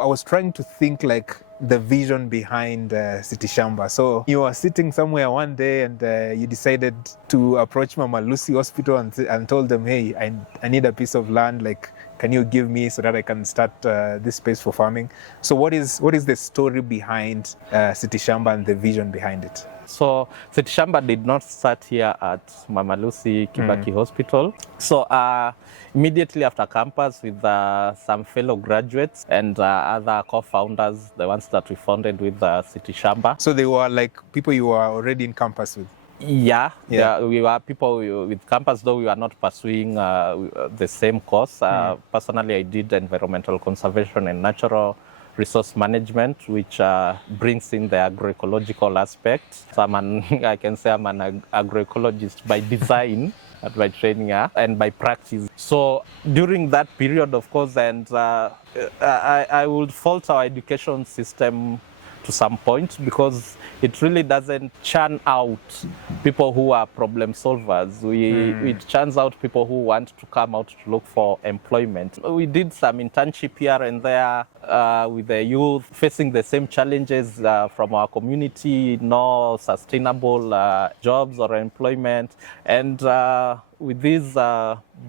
I was trying to think like the vision behind City Shamba. So you were sitting somewhere one day and you decided to approach Mama Lucy Hospital and told them, hey, I need a piece of land, like, can you give me so that I can start this space for farming? So what is the story behind City Shamba and the vision behind it? So City Shamba did not start here at Mama Lucy Kibaki Hospital. So immediately after campus with some fellow graduates and other co-founders, the ones that we founded with City Shamba. So they were like people you were already in campus with? Yeah. We were people with campus, though we were not pursuing the same course. Personally, I did environmental conservation and natural resource management, which brings in the agroecological aspect. So I can say I'm an agroecologist by design, by training and by practice. So during that period, of course, and I would fault our education system to some point because it really doesn't churn out people who are problem solvers. It churns out people who want to come out to look for employment. We did some internship here and there with the youth facing the same challenges from our community, no sustainable jobs or employment. And with this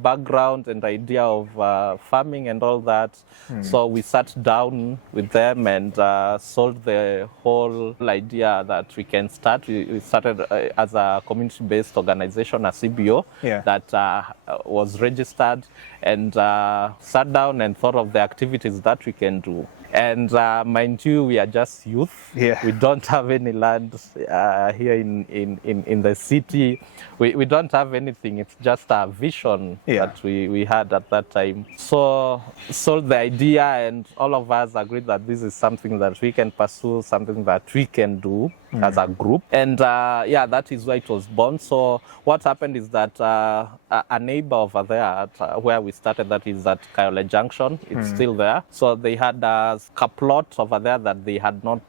background and idea of farming and all that, so we sat down with them and sold the whole idea that we can start. We started as a community-based organization, a CBO, that was registered, and sat down and thought of the activities that we can do. And mind you, we are just youth. We don't have any land here in the city. We don't have anything. It's just a vision that we had at that time. So sold the idea, and all of us agreed that this is something that we can pursue, something that we can do as a group. And that is why it was born. So what happened is that a neighbor over there at where we started, that is at Kayole Junction, it's still there. So they had a plot over there that they had not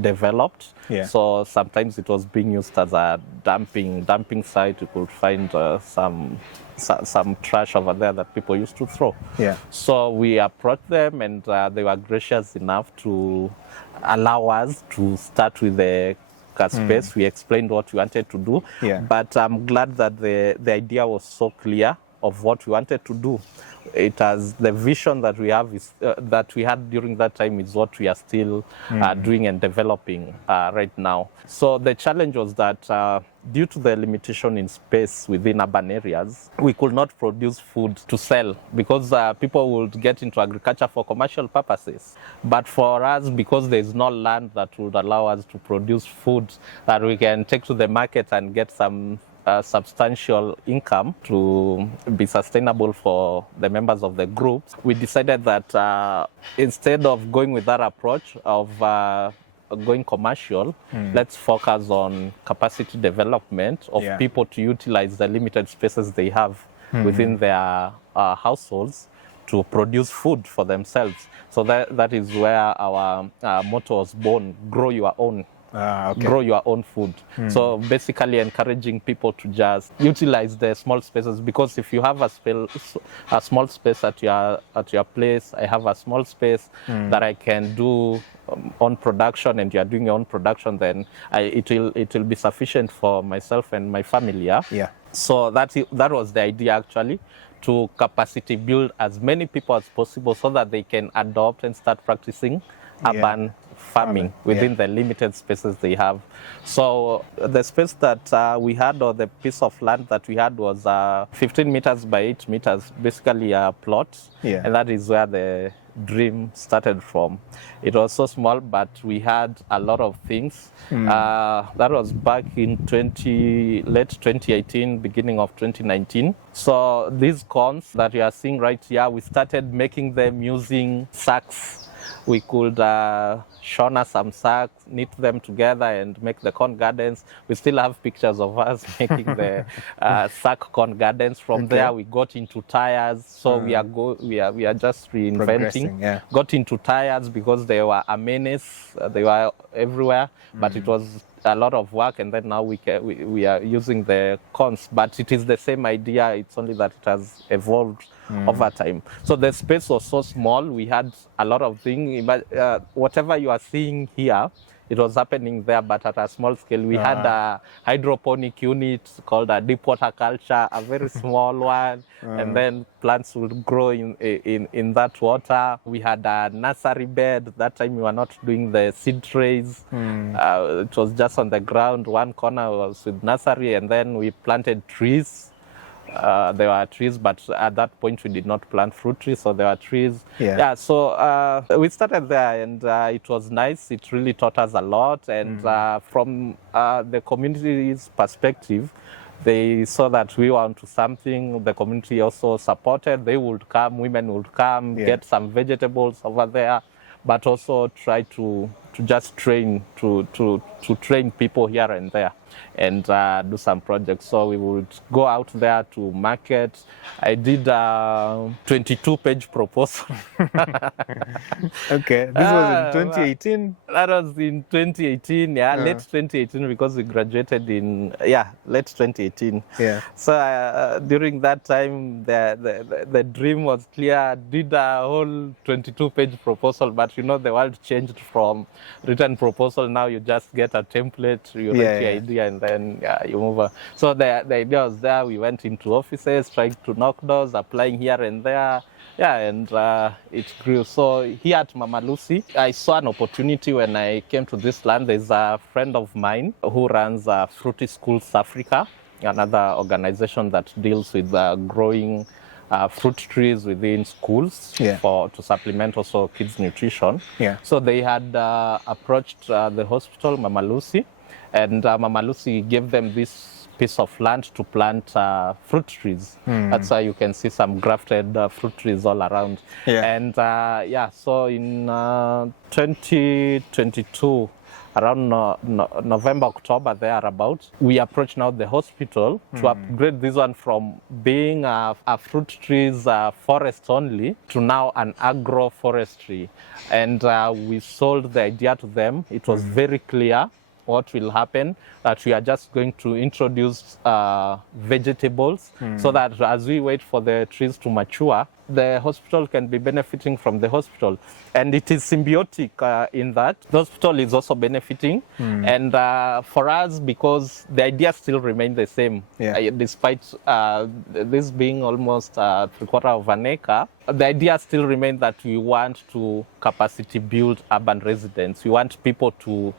developed. So sometimes it was being used as a dumping site. You could find some trash over there that people used to throw. So we approached them, and they were gracious enough to allow us to start with the space. We explained what we wanted to do, but I'm glad that the idea was so clear of what we wanted to do. It has the vision that we have is that we had during that time is what we are still doing and developing right now. So the challenge was that due to the limitation in space within urban areas, we could not produce food to sell because people would get into agriculture for commercial purposes. But for us, because there is no land that would allow us to produce food that we can take to the market and get some substantial income to be sustainable for the members of the group, we decided that instead of going with that approach of going commercial, let's focus on capacity development of people to utilize the limited spaces they have within their households to produce food for themselves. So that is where our motto was born: grow your own. Grow your own food. So basically encouraging people to just utilize the small spaces, because if you have a small space at your place, I have a small space that I can do on production, and you are doing your own production, then it will be sufficient for myself and my family. So that was the idea, actually, to capacity build as many people as possible so that they can adopt and start practicing urban farming within the limited spaces they have. So the space that we had, or the piece of land that we had, was 15 meters by 8 meters, basically a plot. And that is where the dream started from. It was so small, but we had a lot of things. That was back in late 2018, beginning of 2019. So these corns that you are seeing right here, we started making them using sacks. We could shona some sacks, knit them together, and make the corn gardens. We still have pictures of us making the sack corn gardens. From there, we got into tires. So we are just reinventing. Got into tires because they were a menace. They were everywhere, but it was a lot of work, and then now we are using the cons, but it is the same idea. It's only that it has evolved over time. So the space was so small. We had a lot of things, but whatever you are seeing here, it was happening there, but at a small scale. We had a hydroponic unit called a deep water culture, a very small one, and then plants would grow in that water. We had a nursery bed. That time we were not doing the seed trays. It was just on the ground. One corner was with nursery, and then we planted trees. There were trees, but at that point we did not plant fruit trees, so there were trees. So we started there, and it was nice. It really taught us a lot, and from the community's perspective, they saw that we were onto something. The community also supported. They would come, women would come, get some vegetables over there, but also try to just train, to train people here and there, and do some projects. So we would go out there to market. I did a 22-page proposal. Okay, this was in 2018? That was in 2018, late 2018, because we graduated in, late 2018. So during that time, the dream was clear. Did a whole 22-page proposal, but you know, the world changed from written proposal. Now you just get a template, you write your idea, and then you move on. So the idea was there. We went into offices, trying to knock doors, applying here and there. And it grew. So here at Mama Lucy, I saw an opportunity when I came to this land. There's a friend of mine who runs Fruity Schools Africa, another organization that deals with growing fruit trees within schools to supplement also kids' nutrition. So they had approached the hospital, Mama Lucy, and Mama Lucy gave them this piece of land to plant fruit trees. That's why you can see some grafted fruit trees all around. And so in 2022, around November, October, thereabout, we approached now the hospital to upgrade this one from being a fruit trees forest only to now an agroforestry. And we sold the idea to them. It was very clear what will happen, that we are just going to introduce vegetables so that as we wait for the trees to mature, the hospital can be benefiting from the hospital. And it is symbiotic in that. The hospital is also benefiting. And for us, because the idea still remains the same, despite this being almost 3/4 of an acre, the idea still remains that we want to capacity build urban residents. We want people to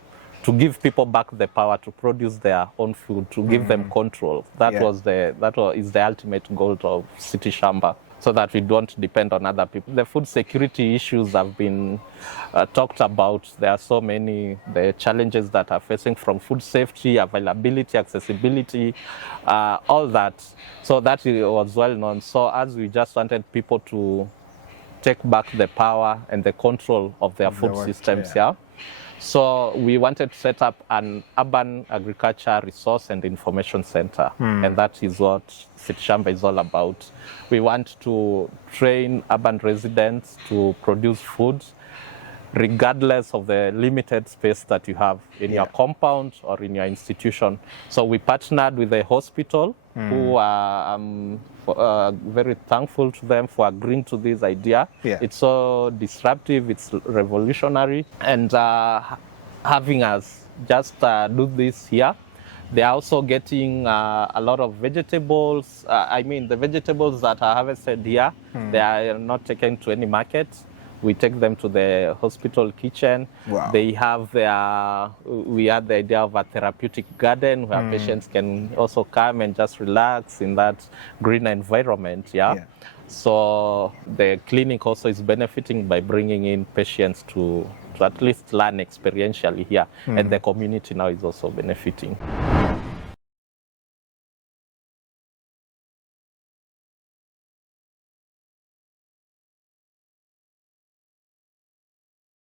give people back the power to produce their own food, to give them control. That is the ultimate goal of City Shamba, so that we don't depend on other people. The food security issues have been talked about. There are so many the challenges that are facing, from food safety, availability, accessibility, all that. So that was well known. So as we just wanted people to take back the power and the control of their food systems, so we wanted to set up an urban agriculture resource and information center. And that is what City Shamba is all about. We want to train urban residents to produce food regardless of the limited space that you have in your compound or in your institution. So we partnered with the hospital, who I'm very thankful to them for agreeing to this idea. It's so disruptive, it's revolutionary, and having us just do this here. They are also getting a lot of vegetables. I mean, the vegetables that are harvested here, they are not taken to any market. We take them to the hospital kitchen. They have we had the idea of a therapeutic garden where patients can also come and just relax in that green environment. So the clinic also is benefiting by bringing in patients to at least learn experientially here. And the community now is also benefiting.